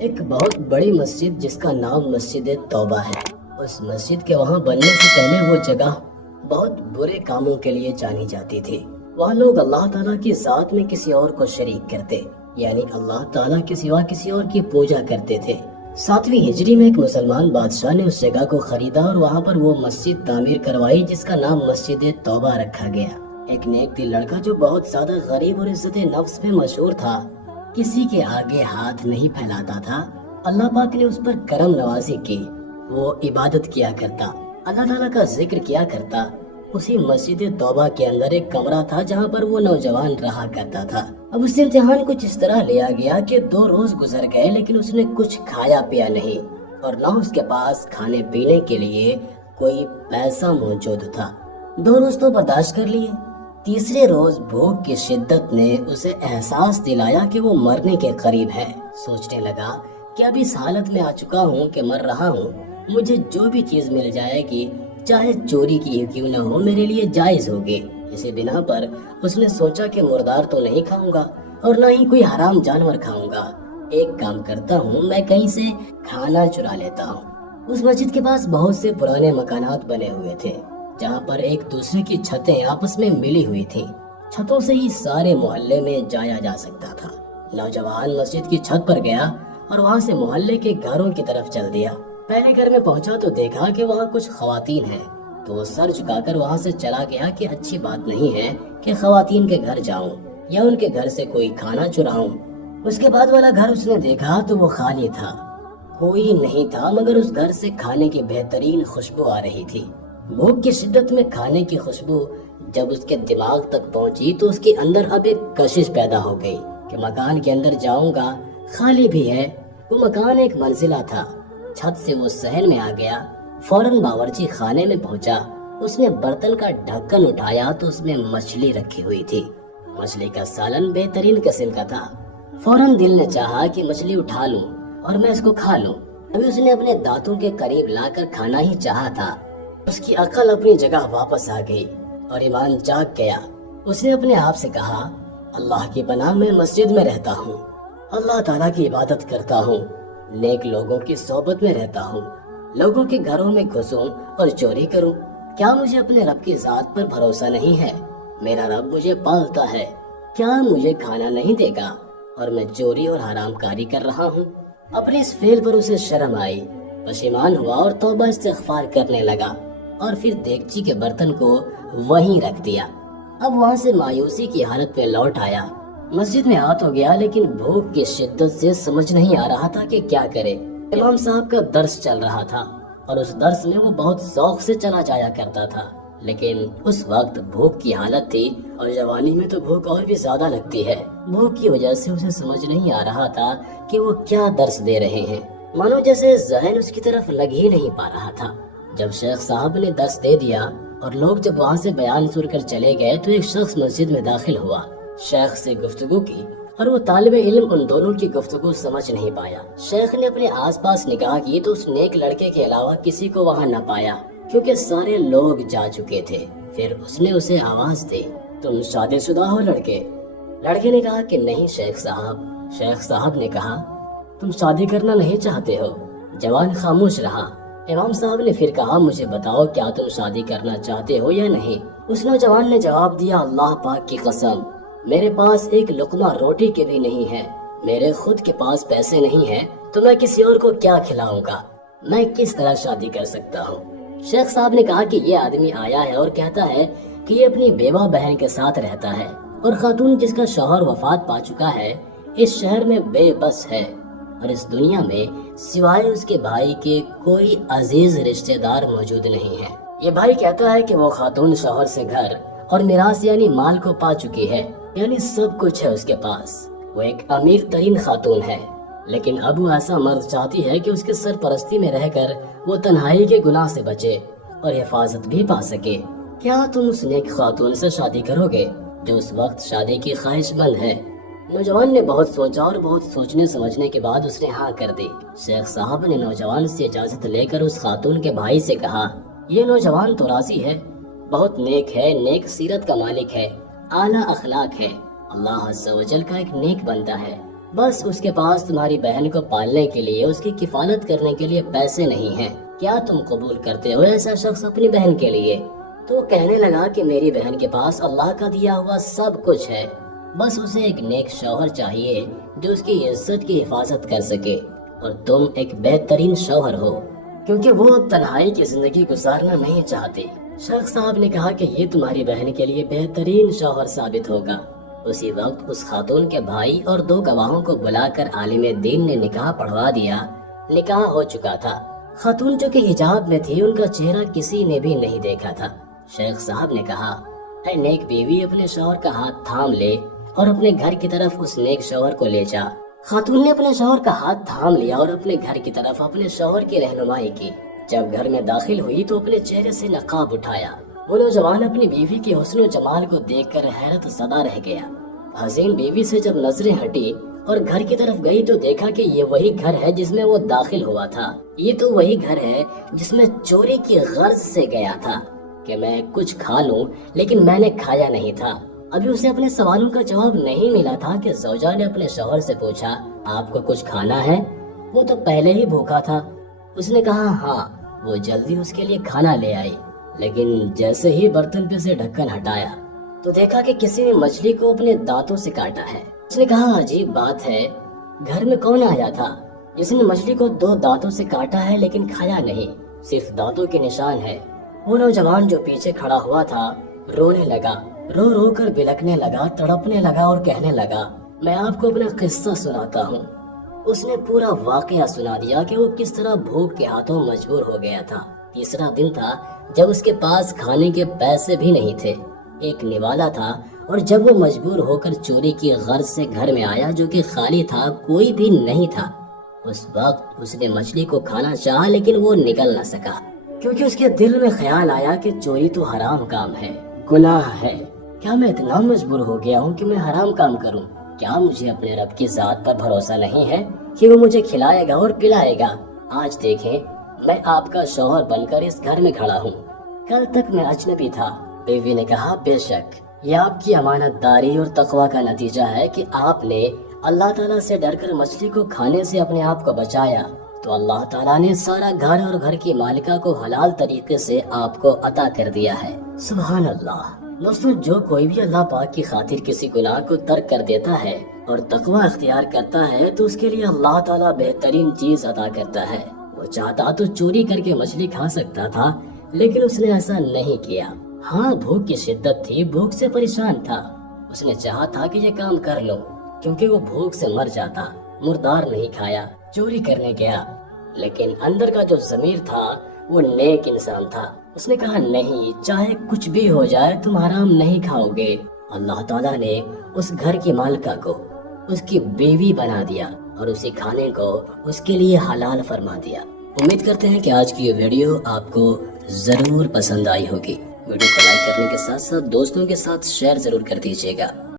ایک بہت بڑی مسجد جس کا نام مسجد توبہ ہے، اس مسجد کے وہاں بننے سے پہلے وہ جگہ بہت برے کاموں کے لیے جانی جاتی تھی۔ وہاں لوگ اللہ تعالیٰ کی ذات میں کسی اور کو شریک کرتے، یعنی اللہ تعالیٰ کے سوا کسی اور کی پوجا کرتے تھے۔ 7ویں ہجری میں ایک مسلمان بادشاہ نے اس جگہ کو خریدا اور وہاں پر وہ مسجد تعمیر کروائی جس کا نام مسجد توبہ رکھا گیا۔ ایک نیک دل لڑکا جو بہت زیادہ غریب اور عزت نفس میں مشہور تھا، کسی کے آگے ہاتھ نہیں پھیلاتا تھا، اللہ پاک نے اس پر کرم نوازی کی۔ وہ عبادت کیا کرتا، اللہ تعالیٰ کا ذکر کیا کرتا۔ اسی مسجد توبہ کے اندر ایک کمرہ تھا جہاں پر وہ نوجوان رہا کرتا تھا۔ اب اس سے امتحان کچھ اس طرح لیا گیا کہ 2 روز گزر گئے لیکن اس نے کچھ کھایا پیا نہیں اور نہ اس کے پاس کھانے پینے کے لیے کوئی پیسہ موجود تھا۔ 2 روز تو برداشت کر لیے، تیسرے روز بھوک کی شدت نے اسے احساس دلایا کہ وہ مرنے کے قریب ہے۔ سوچنے لگا کہ اب اس حالت میں آ چکا ہوں کہ مر رہا ہوں، مجھے جو بھی چیز مل جائے گی چاہے چوری کی کیوں نہ ہو میرے لیے جائز ہوگی۔ اسی بنا پر اس نے سوچا کہ مردار تو نہیں کھاؤں گا اور نہ ہی کوئی حرام جانور کھاؤں گا، ایک کام کرتا ہوں میں کہیں سے کھانا چرا لیتا ہوں۔ اس مسجد کے پاس بہت سے پرانے مکانات بنے ہوئے تھے جہاں پر ایک دوسرے کی چھتیں آپس میں ملی ہوئی تھیں، چھتوں سے ہی سارے محلے میں جایا جا سکتا تھا۔ نوجوان مسجد کی چھت پر گیا اور وہاں سے محلے کے گھروں کی طرف چل دیا۔ پہلے گھر میں پہنچا تو دیکھا کہ وہاں کچھ خواتین ہیں، تو وہ سر جھکا کر وہاں سے چلا گیا کہ اچھی بات نہیں ہے کہ خواتین کے گھر جاؤں یا ان کے گھر سے کوئی کھانا چراؤں۔ اس کے بعد والا گھر اس نے دیکھا تو وہ خالی تھا، کوئی نہیں تھا، مگر اس گھر سے کھانے کی بہترین خوشبو آ رہی تھی۔ بھوک کی شدت میں کھانے کی خوشبو جب اس کے دماغ تک پہنچی تو اس کے اندر اب ایک کشش پیدا ہو گئی کہ مکان کے اندر جاؤں گا، خالی بھی ہے۔ وہ مکان ایک منزلہ تھا، چھت سے وہ صحن میں آ گیا، فوراً باورچی خانے میں پہنچا۔ اس نے برتن کا ڈھکن اٹھایا تو اس میں مچھلی رکھی ہوئی تھی، مچھلی کا سالن بہترین قسم کا تھا۔ فوراً دل نے چاہا کہ مچھلی اٹھا لوں اور میں اس کو کھا لوں۔ ابھی اس نے اپنے دانتوں کے قریب لا کر کھانا ہی چاہا تھا، اس کی عقل اپنی جگہ واپس آ گئی اور ایمان جاگ گیا۔ اس نے اپنے آپ سے کہا، اللہ کی پناہ میں مسجد میں رہتا ہوں، اللہ تعالیٰ کی عبادت کرتا ہوں، نیک لوگوں کی صحبت میں رہتا ہوں، لوگوں کے گھروں میں گھسوں اور چوری کروں، کیا مجھے اپنے رب کی ذات پر بھروسہ نہیں ہے؟ میرا رب مجھے پالتا ہے، کیا مجھے کھانا نہیں دے گا اور میں چوری اور حرام کاری کر رہا ہوں؟ اپنے اس فعل پر اسے شرم آئی، پشیمان ہوا اور توبہ استغفار کرنے لگا اور پھر دیگچی کے برتن کو وہیں رکھ دیا۔ اب وہاں سے مایوسی کی حالت میں لوٹ آیا، مسجد میں آ تو گیا لیکن بھوک کی شدت سے سمجھ نہیں آ رہا تھا کہ کیا کرے۔ امام صاحب کا درس چل رہا تھا اور اس درس میں وہ بہت ذوق سے چلا جایا کرتا تھا، لیکن اس وقت بھوک کی حالت تھی اور جوانی میں تو بھوک اور بھی زیادہ لگتی ہے۔ بھوک کی وجہ سے اسے سمجھ نہیں آ رہا تھا کہ وہ کیا درس دے رہے ہیں، مانو جیسے ذہن اس کی طرف لگ ہی نہیں پا رہا تھا۔ جب شیخ صاحب نے درس دے دیا اور لوگ جب وہاں سے بیان سن کر چلے گئے تو ایک شخص مسجد میں داخل ہوا، شیخ سے گفتگو کی اور وہ طالب علم ان دونوں کی گفتگو سمجھ نہیں پایا۔ شیخ نے اپنے آس پاس نگاہ کی تو اس نیک لڑکے کے علاوہ کسی کو وہاں نہ پایا کیونکہ سارے لوگ جا چکے تھے۔ پھر اس نے اسے آواز دی، تم شادی شدہ ہو لڑکے؟ لڑکے نے کہا کہ نہیں شیخ صاحب۔ شیخ صاحب نے کہا، تم شادی کرنا نہیں چاہتے ہو؟ جوان خاموش رہا۔ امام صاحب نے پھر کہا، مجھے بتاؤ کیا تم شادی کرنا چاہتے ہو یا نہیں؟ اس نوجوان نے جواب دیا، اللہ پاک کی قسم، میرے پاس ایک لقمہ روٹی کے بھی نہیں ہے، میرے خود کے پاس پیسے نہیں ہیں تو میں کسی اور کو کیا کھلاؤں گا، میں کس طرح شادی کر سکتا ہوں؟ شیخ صاحب نے کہا کہ یہ آدمی آیا ہے اور کہتا ہے کہ یہ اپنی بیوہ بہن کے ساتھ رہتا ہے اور خاتون جس کا شوہر وفات پا چکا ہے اس شہر میں بے بس ہے اور اس دنیا میں سوائے اس کے بھائی کے کوئی عزیز رشتہ دار موجود نہیں ہے۔ یہ بھائی کہتا ہے کہ وہ خاتون شوہر سے گھر اور میراث یعنی مال کو پا چکی ہے، یعنی سب کچھ ہے اس کے پاس، وہ ایک امیر ترین خاتون ہے، لیکن اب وہ ایسا مرد چاہتی ہے کہ اس کے سرپرستی میں رہ کر وہ تنہائی کے گناہ سے بچے اور حفاظت بھی پا سکے۔ کیا تم اس نیک خاتون سے شادی کرو گے جو اس وقت شادی کی خواہش مند ہے؟ نوجوان نے بہت سوچا اور بہت سوچنے سمجھنے کے بعد اس نے ہاں کر دی۔ شیخ صاحب نے نوجوان سے اجازت لے کر اس خاتون کے بھائی سے کہا، یہ نوجوان تو راضی ہے، بہت نیک ہے، نیک سیرت کا مالک ہے، اعلیٰ اخلاق ہے، اللہ عز و جل کا ایک نیک بندہ ہے، بس اس کے پاس تمہاری بہن کو پالنے کے لیے، اس کی کفالت کرنے کے لیے پیسے نہیں ہیں۔ کیا تم قبول کرتے ہو ایسا شخص اپنی بہن کے لیے؟ تو وہ کہنے لگا کہ میری بہن کے پاس اللہ کا دیا ہوا سب کچھ ہے، بس اسے ایک نیک شوہر چاہیے جو اس کی عزت کی حفاظت کر سکے، اور تم ایک بہترین شوہر ہو، کیونکہ وہ اب تنہائی کی زندگی گزارنا نہیں چاہتی۔ شیخ صاحب نے کہا کہ یہ تمہاری بہن کے لیے بہترین شوہر ثابت ہوگا۔ اسی وقت اس خاتون کے بھائی اور 2 گواہوں کو بلا کر عالم دین نے نکاح پڑھوا دیا۔ نکاح ہو چکا تھا۔ خاتون جو کہ حجاب میں تھی، ان کا چہرہ کسی نے بھی نہیں دیکھا تھا۔ شیخ صاحب نے کہا، اے نیک بیوی، اپنے شوہر کا ہاتھ تھام لے اور اپنے گھر کی طرف اس نیک شوہر کو لے جا۔ خاتون نے اپنے شوہر کا ہاتھ تھام لیا اور اپنے گھر کی طرف اپنے شوہر کی رہنمائی کی۔ جب گھر میں داخل ہوئی تو اپنے چہرے سے نقاب اٹھایا۔ وہ نوجوان اپنی بیوی کے حسن و جمال کو دیکھ کر حیرت زدہ رہ گیا۔ حسین بیوی سے جب نظریں ہٹی اور گھر کی طرف گئی تو دیکھا کہ یہ وہی گھر ہے جس میں وہ داخل ہوا تھا۔ یہ تو وہی گھر ہے جس میں چوری کی غرض سے گیا تھا کہ میں کچھ کھا لوں، لیکن میں نے کھایا نہیں تھا۔ ابھی اسے اپنے سوالوں کا جواب نہیں ملا تھا کہ زوجہ نے اپنے شوہر سے پوچھا، آپ کو کچھ کھانا ہے؟ وہ تو پہلے ہی بھوکا تھا۔ اس نے کہا ہاں۔ وہ جلدی اس کے لیے کھانا لے آئی، لیکن جیسے ہی برتن پہ سے ڈھکن ہٹایا تو دیکھا کہ کسی نے مچھلی کو اپنے دانتوں سے کاٹا ہے۔ اس نے کہا عجیب بات ہے، گھر میں کون آیا تھا جس نے مچھلی کو 2 دانتوں سے کاٹا ہے لیکن کھایا نہیں، صرف دانتوں کے نشان ہے۔ وہ نوجوان جو پیچھے کھڑا ہوا تھا رونے لگا، رو رو کر بلکنے لگا، تڑپنے لگا اور کہنے لگا، میں آپ کو اپنا قصہ سناتا ہوں۔ اس نے پورا واقعہ سنا دیا کہ وہ کس طرح بھوک کے ہاتھوں مجبور ہو گیا تھا۔ تیسرا دن تھا جب اس کے پاس کھانے کے پیسے بھی نہیں تھے، ایک نوالا تھا، اور جب وہ مجبور ہو کر چوری کی غرض سے گھر میں آیا جو کہ خالی تھا، کوئی بھی نہیں تھا، اس وقت اس نے مچھلی کو کھانا چاہا لیکن وہ نکل نہ سکا، کیونکہ اس کے دل میں خیال آیا کہ چوری تو حرام کام ہے، گناہ ہے۔ کیا میں اتنا مجبور ہو گیا ہوں کہ میں حرام کام کروں؟ کیا مجھے اپنے رب کی ذات پر بھروسہ نہیں ہے کہ وہ مجھے کھلائے گا اور پلائے گا؟ آج دیکھیں، میں آپ کا شوہر بن کر اس گھر میں کھڑا ہوں، کل تک میں اجنبی تھا۔ بیوی نے کہا، بے شک یہ آپ کی امانت داری اور تقوی کا نتیجہ ہے کہ آپ نے اللہ تعالیٰ سے ڈر کر مچھلی کو کھانے سے اپنے آپ کو بچایا، تو اللہ تعالیٰ نے سارا گھر اور گھر کی مالکہ کو حلال طریقے سے آپ کو عطا کر دیا ہے۔ سبحان اللہ۔ دوستو، جو کوئی بھی اللہ پاک کی خاطر کسی گناہ کو ترک کر دیتا ہے اور تقوی اختیار کرتا ہے تو اس کے لیے اللہ تعالیٰ بہترین چیز عطا کرتا ہے۔ وہ چاہتا تو چوری کر کے مچھلی کھا سکتا تھا، لیکن اس نے ایسا نہیں کیا۔ ہاں، بھوک کی شدت تھی، بھوک سے پریشان تھا، اس نے چاہا تھا کہ یہ کام کر لو کیونکہ وہ بھوک سے مر جاتا۔ مردار نہیں کھایا، چوری کرنے گیا، لیکن اندر کا جو ضمیر تھا وہ نیک انسان تھا۔ اس نے کہا، نہیں، چاہے کچھ بھی ہو جائے تم حرام نہیں کھاؤ گے۔ اللہ تعالیٰ نے اس گھر کی مالکہ کو اس کی بیوی بنا دیا اور اسی کھانے کو اس کے لیے حلال فرما دیا۔ امید کرتے ہیں کہ آج کی یہ ویڈیو آپ کو ضرور پسند آئی ہوگی۔ ویڈیو کو لائک کرنے کے ساتھ ساتھ دوستوں کے ساتھ شیئر ضرور کر دیجیے گا۔